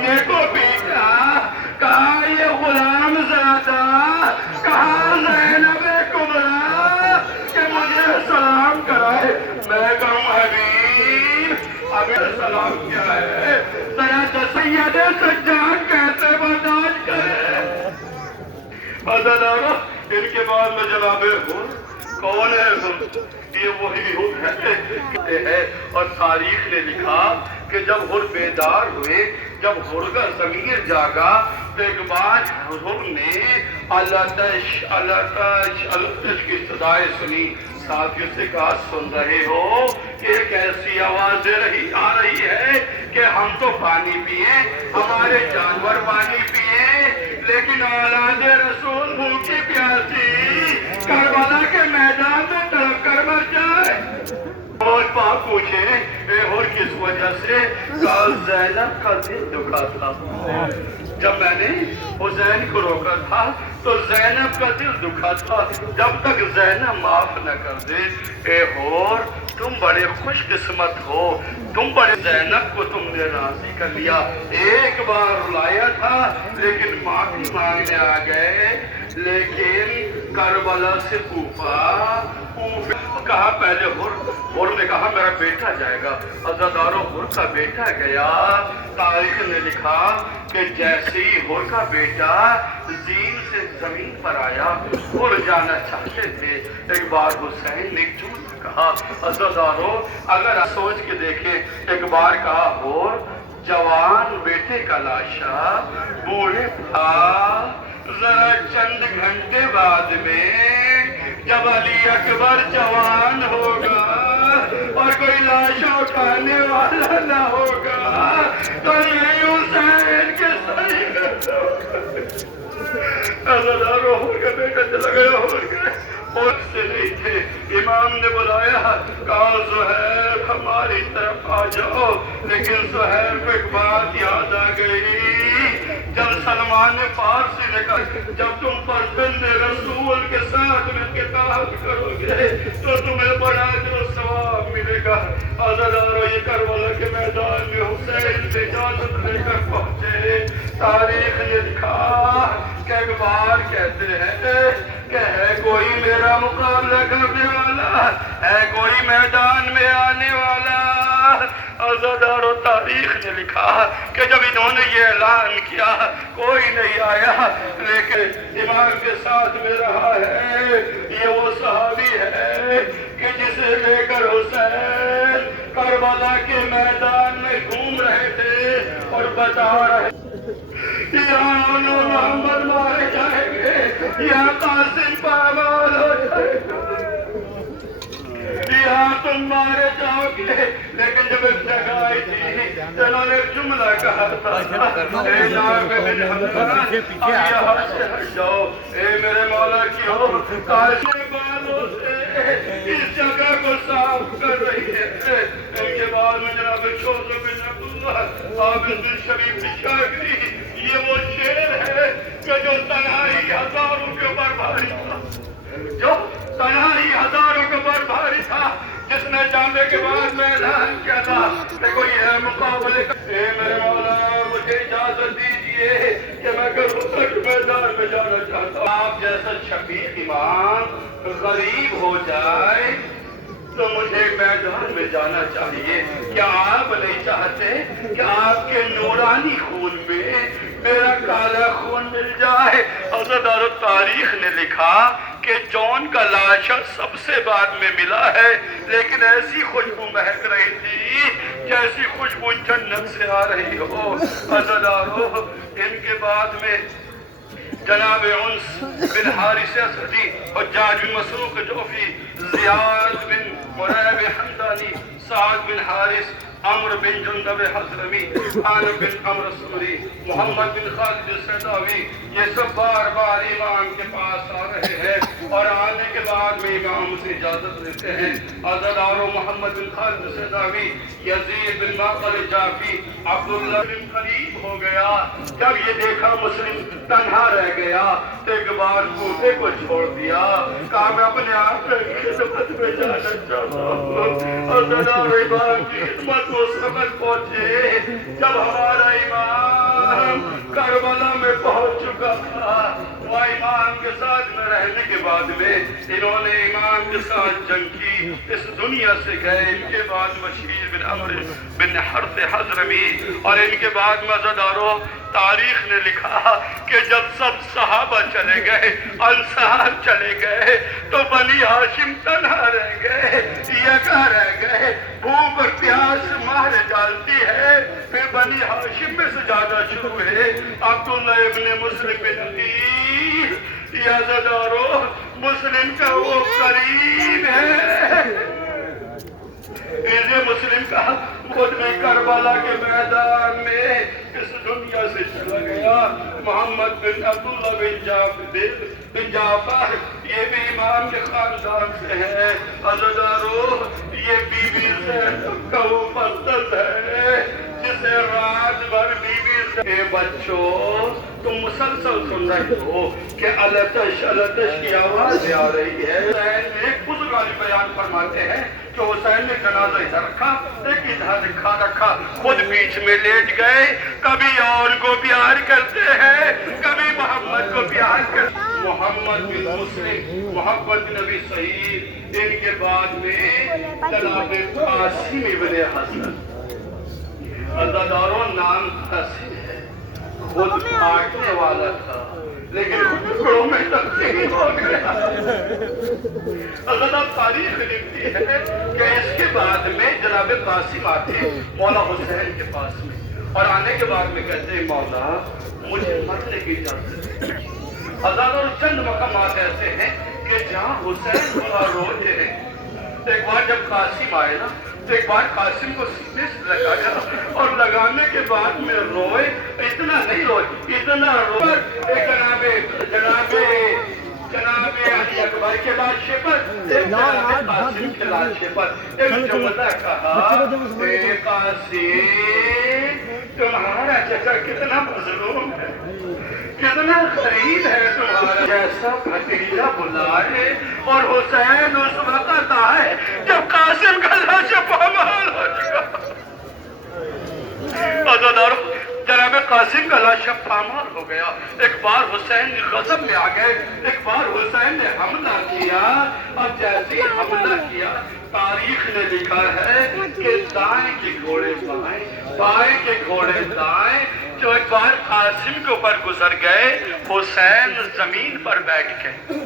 سینے کو پیٹا، کہا یہ غلام زادہ، کہا زینب کبریٰ کہ مجھے سلام کرائے۔ میں کہوں حبیب ابھی سلام کیا ہے، ذرا سید سجاد کیسے برداشت کرے۔ عزیزانو، ان کے بعد میں جناب کون ہے؟ یہ وہی ہے۔ اور تاریخ نے لکھا کہ جب حر بیدار ہوئے، جب حر کا ضمیر جاگا تو ایک بار حر نے الاتش الاتش الاتش کی صدائیں سنی۔ ساتھیوں سے کہا سن رہے ہو کہ ایک ایسی آواز آ رہی ہے کہ ہم تو پانی پیئیں، ہمارے جانور پانی پیئیں، لیکن اولاد رسول بھوکی پیاسی کربلا کے میدان میں تڑپ کر مر جائے۔ اور پاک پوچھے اے اور کس وجہ سے؟ کہا زینب کا دل دکھا تھا۔ جب میں نے حسین کو روکا تھا تو زینب کا دل دکھا تھا، جب تک زینب معاف نہ کر دے۔ اے ہور تم بڑے خوش قسمت ہو، تم بڑے زینب کو تم نے راضی کر لیا۔ ایک بار رلایا تھا لیکن معافی مانگنے آ گئے، لیکن کربلا سے کہا پہلے حر نے کہا میرا بیٹا جائے گا۔ عزادارو حر کا بیٹا گیا۔ تاریخ نے لکھا کہ جیسے ہی حر کا بیٹا زین سے زمین پر آیا، حر جانا چاہتے تھے۔ ایک بار حسین نے جھوٹ کہا۔ عزادارو اگر سوچ کے دیکھیں، ایک بار کہا حر جوان بیٹے کا لاشا بوڑھے تھا، ذرا چند گھنٹے بعد میں جب علی اکبر جوان ہوگا اور کوئی لاش اٹھانے والا نہ ہوگا تو یہ حسین کے صحیح عزادارو حر کا بیٹا چلا گیا۔ حر سے نہیں تھے، امام نے بلایا، کہا زہیر ہماری طرف آ جاؤ، لیکن زہیر کو ایک بات یاد آ گئی۔ جب سلمان فارسی نے کہا جب تم فرزند رسول کے ساتھ میں کتاب کرو گے تو تمہیں بڑا اجر و ثواب ملے گا۔ عزادارو یہ کربلا کے میدان میں حسین سے اجازت لے کر پہنچے۔ تاریخ نے لکھا کہ ایک بار کہتے ہیں کہ ہے کوئی میرا مقابلہ کرنے والا، ہے کوئی میدان میں آنے والا۔ عزادارو تاریخ نے لکھا کہ جب انہوں نے یہ اعلان کیا کوئی نہیں آیا، لیکن امام کے ساتھ میں رہا ہے۔ یہ وہ صحابی ہے کہ جسے لے کر حسین کربلا کے میدان میں گھوم رہے تھے اور بتا رہے یہاں محمد مارے جائیں گے، یہاں قاسم پامال ہو جائے گا، یہاں تم مارے جاؤ گے۔ لیکن جب ایک جگہ آئی تھی تو انہوں نے ایک جملہ کہا تھا، اے ناک بن حمزہ اب یہاں سے ہٹ جاؤ، اے میرے مولا کی ہو کاشے بالوں سے اس جگہ کو صاف کر رہی ہے۔ ان کے بعد میں جناب شوزہ بن عبداللہ عابد شریف شاگری، یہ وہ شعر ہے کہ جو تنہائی ہزاروں کے اوپر بھاری تھا، جو تنہائی ہزاروں کے اوپر بھاری تھا، جس نے جانے کے بعد میں اعلان کیا تھا دیکھو یہ ہے مقابلے کا۔ اے میرے مولا مجھے اجازت دیجئے کہ میں کربلا کے میدان میں جانا چاہتا ہوں۔ آپ جیسا شفیق امام غریب ہو جائے تو مجھے میدان میں جانا چاہیے۔ کیا آپ نہیں چاہتے کہ آپ کے نورانی خون میں میرا کالا خون مل جائے؟ عزادارو تاریخ نے لکھا کہ جون کا لاشا سب سے بعد میں ملا ہے، لیکن ایسی خوشبو مہک رہی تھی جیسی خوشبو جنت سے آ رہی ہو۔ عزادارو ان کے بعد میں جناب انس بن حارث اسدی، حجاج بن مسروق جوفی، زیاد بن مریب حمدانی، سعد بن حارث، عمر بن جندب حضرمی، عامر بن عمرو سوری، محمد بن خالد السیداوی، یہ سب بار بار امام کے پاس آ رہے ہیں اور آنے کے بعد میں امام سے اجازت لیتے ہیں۔ عزادارو محمد بن خالد السیداوی، یزید بن معقل جعفی، عبداللہ بن قریب ہو گیا۔ جب یہ دیکھا مسلم تنہا رہ گیا تو ایک بار کوفے کو چھوڑ دیا، کہا میں اپنے آپ کی خدمت میں جانا چاہتا ہوں۔ عزادارو امام کی خدمت اس وقت پہنچے جب ہمارا امام وہ امام کے ساتھ میں رہنے کے بعد میں انہوں نے امام کے ساتھ جنگ کی، اس دنیا سے گئے۔ ان کے بعد بشیر بن عمرو بن حرث حضرمی، اور ان کے بعد مزداروں تاریخ نے لکھا کہ جب سب صحابہ چلے گئے، انصار چلے گئے، تو بنی ہاشم تنہا رہ گئے، یکا رہ گئے۔ بھوک اور پیاس مار ڈالتی ہے، پھر بنی ہاشم میں سے زیادہ شروع ہے۔ عبداللہ ابن مسلم بن عقیل، یزدارو مسلم کا وہ قریب ہے، یہ مسلم کا خود میں کربلا کے میدان میں اس دنیا سے چلا گیا۔ محمد بن عبداللہ بن جعفر، یہ بھی امام کے خاندان سے ہے۔ عزیزارو، یہ بی بی زینب کا وہ فضل ہے جسے رات بھر بی بی سے اے بچوں تم مسلسل سن رہے ہو کہ التش التش کی آواز آ رہی ہے۔ ایک بزرگ بیان فرماتے ہیں کہ حسین نے جنازہ ادھر رکھا، ایک ادھر رکھا، خود بیچ میں لیٹ گئے۔ کبھی اور کو پیار کرتے ہیں، کبھی محمد کو پیار کرتے ہیں۔ محمد بن مسلم، محمد بن نبی صحیح، ان کے بعد میں جناب قاسم ابن حسن، عزاداروں نام قاسم ہے، خود کاٹنے والا تھا لیکن ٹکڑوں میں تقسیم ہو گیا۔ عزادار تاریخ لکھتی ہے کہ اس کے بعد میں جناب قاسم آتے مولا حسین کے پاس میں، اور آنے کے بعد میں کہتے ہیں مولا مجھے مرنے کی اجازت ہے۔ عزادار چند مقامات ایسے ہیں کہ جہاں حسین بڑا روتے ہیں۔ ایک بار جب قاسم آئے نا، تو ایک بار قاسم کو سینے سے لگایا، اور لگانے کے بعد میں روئے، اتنا نہیں روئے، اتنا روئے جناب علی اکبر کے لاشے پر، جناب قاسم کے لاشے پر ایک جملہ کہا، اے قاسم تمہارا چچا کتنا مظلوم ہے، کتنا غریب ہے تمہارا جیسا بھتیجا بلائے۔ اور حسین اس وقت آئے جب قاسم کا لاش پامال ہو چکا۔ عزادارو، جناب قاسم کا لاش پامال ہو گیا۔ ایک بار حسین غضب میں آ گئے، ایک بار حسین نے حملہ کیا، اور جیسے ہی حملہ کیا تاریخ نے لکھا ہے کہ دائیں کے گھوڑے بائیں، بائیں کے گھوڑے دائیں۔ جو ایک بار قاسم کے اوپر گزر گئے، حسین زمین پر بیٹھ گئے،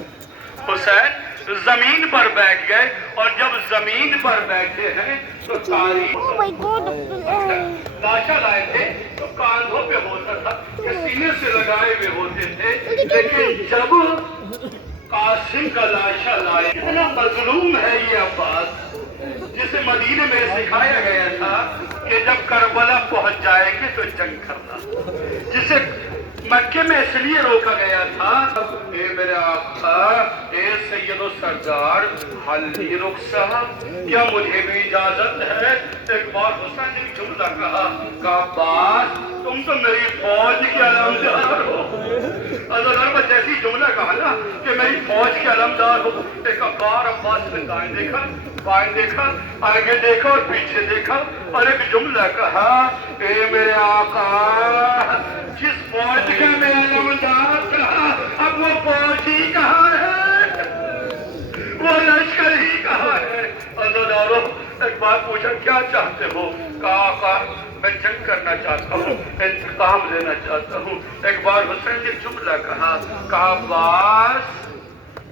حسین زمین پر بیٹھ گئے، اور جب زمین پر بیٹھے ہیں تو تاریخ لاشا لائے تھے تو کاندھوں پہ ہوتا تھا کہ سینے سے لگائے ہوئے ہوتے تھے، لیکن جب قاسم کا لاشا لائے، اتنا مظلوم ہے یہ عباس جسے مدینے میں سکھایا گیا تھا کہ جب کربلا پہنچ جائے گی تو جنگ کرنا، جسے مکے میں اس لیے روکا گیا تھا، اے میرے آقا، اے سید و سردار، حلی رخصت، کیا مجھے بھی اجازت ہے؟ ایک بار حسین نے جملہ کہا، عباس تم تو میری فوج کے علمدار ہو۔ عزادار پر جیسی جملہ کہا نا کہ میری فوج کے علمدار ہو، ایک بار عباس نے دائیں دیکھا، بائیں دیکھا، آگے دیکھا اور پیچھے دیکھا، اور ایک جملہ کہا، اے میرے آقا، جس فوج کا میں علمدار تھا اب وہ فوج ہی کہاں ہے، وہ لشکر ہی کہاں ہے۔ عزادارو، ایک بات پوچھا کیا چاہتے ہو؟ کہا آقا میں جنگ کرنا چاہتا ہوں، انتقام لینا چاہتا ہوں۔ ایک بار حسین نے جملہ کہا، عباس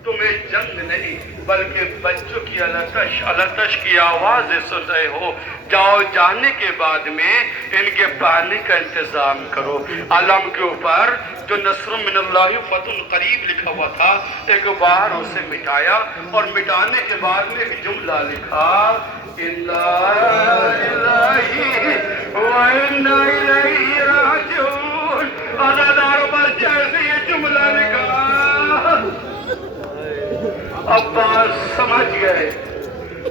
تمہیں جنگ نہیں بلکہ بچوں کی التش کی آوازیں سن رہے ہو، جاؤ جانے کے بعد میں ان کے پانی کا انتظام کرو۔ علم کے اوپر جو نصر من اللہ فتح قریب لکھا ہوا تھا، ایک بار اسے مٹایا، اور مٹانے کے بعد میں ایک جملہ لکھا، اِنَّا لِلَّهِ وَإِنَّا إِلَيْهِ رَاجِعُونَ۔ عزاداروں پر جیسے یہ جملہ لکھا، عباس سمجھ گئے،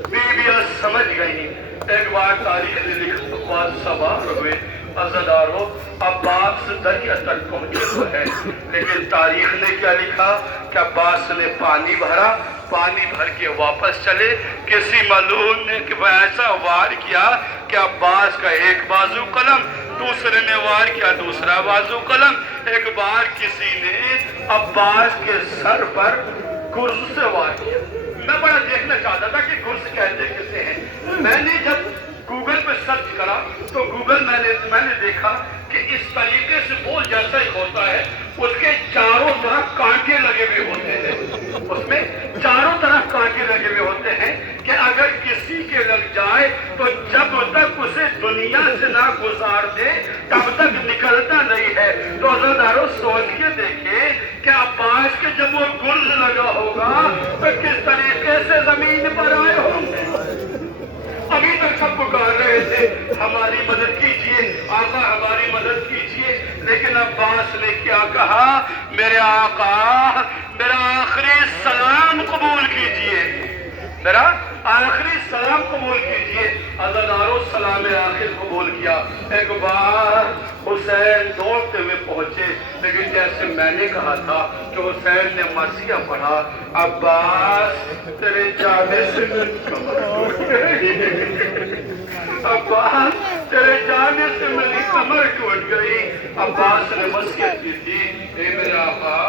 بیویاں سمجھ گئی۔ ایک بار تاریخ نے لکھا، عباس سوار ہوئے، عزادارو عباس دریا تک پہنچے تو ہے، لیکن تاریخ نے کیا لکھا کہ عباس نے پانی بھرا، پانی بھر کے واپس چلے، کسی ملعون نے ایسا وار کیا کہ عباس کا ایک بازو قلم، دوسرے نے وار کیا دوسرا بازو قلم، ایک بار کسی نے عباس کے سر پر گرز سے وار کیا۔ میں بڑا دیکھنا چاہتا تھا کہ گرز کہتے کسے ہیں۔ میں نے جب گوگل پہ سرچ کرا تو گوگل میں نے دیکھا کہ اس طریقے سے بول جیسا ہی ہوتا ہے، اس کے چاروں طرف کانٹے لگے ہوئے ہوتے ہیں، اس میں چاروں طرف کانٹے لگے ہوئے ہوتے ہیں کہ اگر کسی کے لگ جائے تو جب تک اسے دنیا سے نہ گزار دے تب تک نکلتا نہیں ہے۔ تو عزادارو سوچ کے دیکھیں کہ عباس کے جب وہ گرز لگا ہوگا تو کس طریقے سے زمین پر آئے ہوں گے۔ ابھی تک سب پکار رہے تھے ہماری مدد کیجئے، آقا ہماری مدد کیجئے، لیکن عباس نے کیا کہا؟ میرے آقا میرا آخری سلام قبول کیجئے، میرا آخری سلام قبول کیجئے۔ عزادارو سلام آخر قبول کیا۔ ایک بار حسین دوڑتے ہوئے پہنچے، لیکن جیسے میں نے کہا تھا کہ حسین نے مرثیہ پڑھا، عباس تیرے جانے سے عباس تیرے جانے سے میری کمر ٹوٹ گئی۔ عباس نے وصیت کی تھی، اے میرے آقا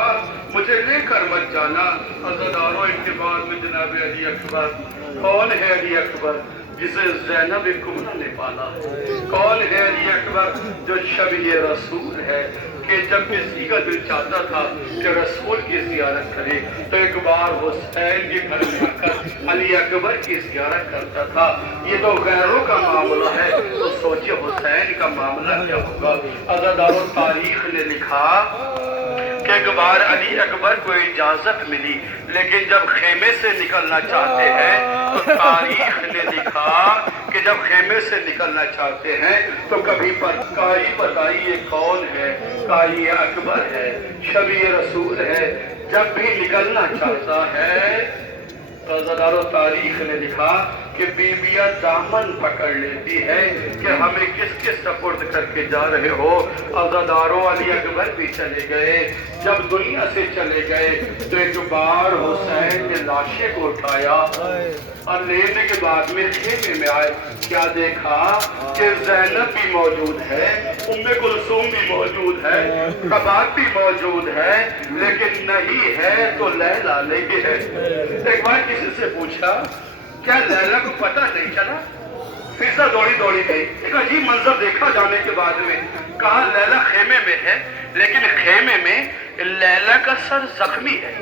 مجھے لے کر مت جانا۔ عزادارو ان کے بعد میں جناب علی اکبر، کون ہے علی اکبر جسے زینب کمرہ نے پالا؟ کون ہے علی اکبر جو شبیہ رسول ہے کہ جب کسی کا دل چاہتا تھا کہ رسول کی زیارت کرے تو ایک بار حسین کے گھر میں آ کر علی اکبر کی زیارت کرتا تھا۔ یہ تو غیروں کا معاملہ ہے، تو سوچے حسین کا معاملہ کیا ہوگا۔ عزادارو تاریخ نے لکھا کہ ایک بار علی اکبر کو اجازت ملی، لیکن جب خیمے سے نکلنا چاہتے ہیں تو تاریخ نے لکھا کہ جب خیمے سے نکلنا چاہتے ہیں تو کبھی پر کائی بتائی یہ کون ہے؟ کائی اکبر ہے، شبیہ رسول ہے۔ جب بھی نکلنا چاہتا ہے تو عزادارو تاریخ نے لکھا کہ بیویاں دامن پکڑ لیتی ہے کہ ہمیں کس کے سپرد کر کے جا رہے ہو۔ عزادارو علی اکبر بھی چلے گئے۔ جب دنیا سے چلے گئے تو ایک بار حسین نے لاشے کو اٹھایا اور لینے کے بعد میں خیمے میں آئے، کیا دیکھا کہ زینب بھی موجود ہے، ام کلثوم بھی موجود ہے، کباب بھی موجود ہے، لیکن نہیں ہے تو لیلا نہیں ہے۔ ایک بار کسی سے پوچھا کیا لیلا کو پتہ نہیں چلا؟ فضا دوڑی دوڑی گئی، ایک عجیب منظر دیکھا جانے کے بعد میں، کہا لیلا خیمے میں ہے، لیکن خیمے میں لیلا کا سر زخمی ہے،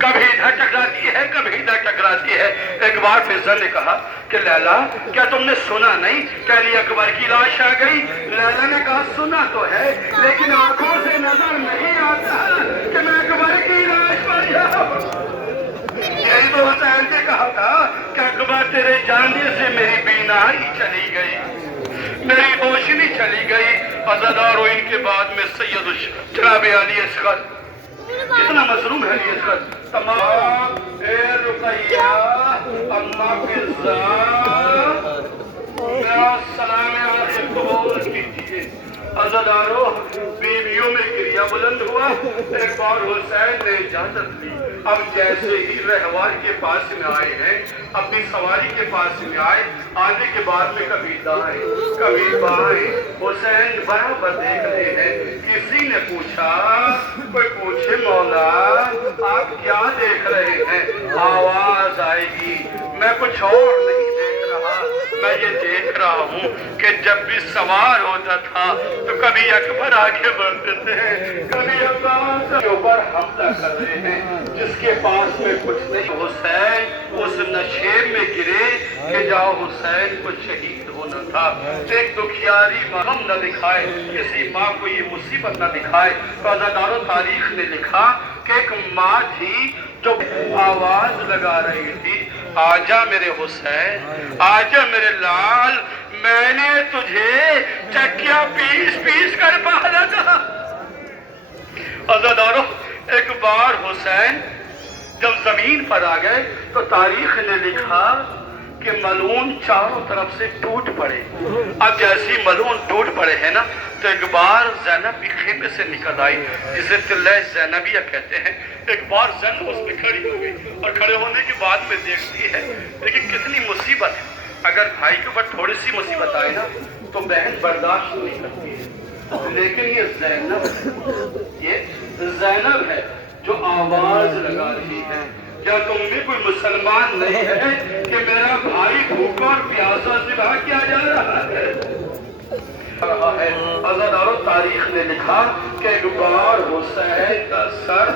کبھی ادھر ٹکراتی ہے کبھی ادھر ٹکراتی ہے۔ ایک بار فضا نے کہا کہ لیلا کیا تم نے سنا نہیں کہ علی اکبر کی لاش آ گئی؟ لیلا نے کہا سنا تو ہے لیکن آنکھوں سے نظر نہیں آتا کہ میں اکبر کی لاش پر جاؤں۔ یہی تو حسین نے کہا تھا کہ اکبر تیرے جانے سے میری بینائی چلی گئی، میری روشنی چلی گئی۔ عزادارو ان کے بعد میں سید جناب علی اصغر، اتنا مظلوم ہے علی اصغر، تمام اے رقیہ اماں فضا میرا سلام آخر قبول کیجئے۔ عزادارو بیویوں میں گریہ بلند ہوا۔ ایک بار حسین نے اجازت لی، اب جیسے ہی رہوار کے پاس میں آئے ہیں، اپنی سواری کے پاس میں آئے، آنے کے بعد میں کبھی دائیں کبھی بائیں، حسین برابر دیکھ رہے ہیں۔ کسی نے پوچھا، کوئی پوچھے مولا آپ کیا دیکھ رہے ہیں؟ آواز آئے گی، میں کچھ اور نہیں دیکھ رہا، میں یہ دیکھ رہا ہوں کہ جب بھی سوار ہوتا تھا تو کبھی اکبر آگے بڑھتے تھے، کبھی عباس کے اوپر حملہ کر رہے ہیں، جس کے پاس میں کچھ نہیں۔ حسین اس نشیب میں گرے کہ جہاں حسین کو شہید ہونا تھا۔ ایک دکھیاری غم نہ دکھائے، کسی ماں کو یہ مصیبت نہ دکھائے۔ تو عزادارو تاریخ نے لکھا کہ ایک ماں تھی جو آواز لگا رہی تھی، آجا میرے حسین، آجا میرے لال، میں نے تجھے چکیا پیس پیس کر پالا تھا۔ عزادارو ایک بار حسین جب زمین پر آ گئے تو تاریخ نے لکھا کہ ملعون چاروں طرف سے ٹوٹ پڑے۔ اب جیسی ملعون ٹوٹ پڑے ہیں نا تو ایک بار زینب بھی خیمے سے نکل آئی، جسے تلہ زینبیہ کہتے ہیں۔ ایک بار زینب اس پہ کھڑی ہو گئی اور کھڑے ہونے کے بعد میں دیکھتی ہے لیکن کتنی مصیبت ہے۔ اگر بھائی کے اوپر تھوڑی سی مصیبت آئے نا تو بہن برداشت نہیں کرتی ہے، لیکن یہ زینب ہے جو آواز لگا رہی ہے، کیا تم بھی کوئی مسلمان نہیں ہے کہ میرا بھائی بھوکا اور پیاسا ذبح کیا جا رہا ہے؟ عزادارو تاریخ نے لکھا کہ ایک بار حسین کا سر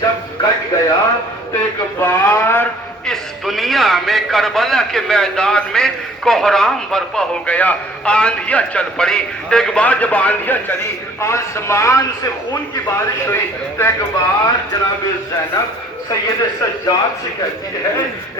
جب کٹ گیا تو ایک بار اس دنیا میں کربلا کے میدان میں کوہرام برپا ہو گیا، آندھیاں چل پڑی۔ ایک بار جب آندھیاں چلی آسمان سے خون کی بارش ہوئی تو ایک بار جناب زینب سید سجاد سے کہتی ہے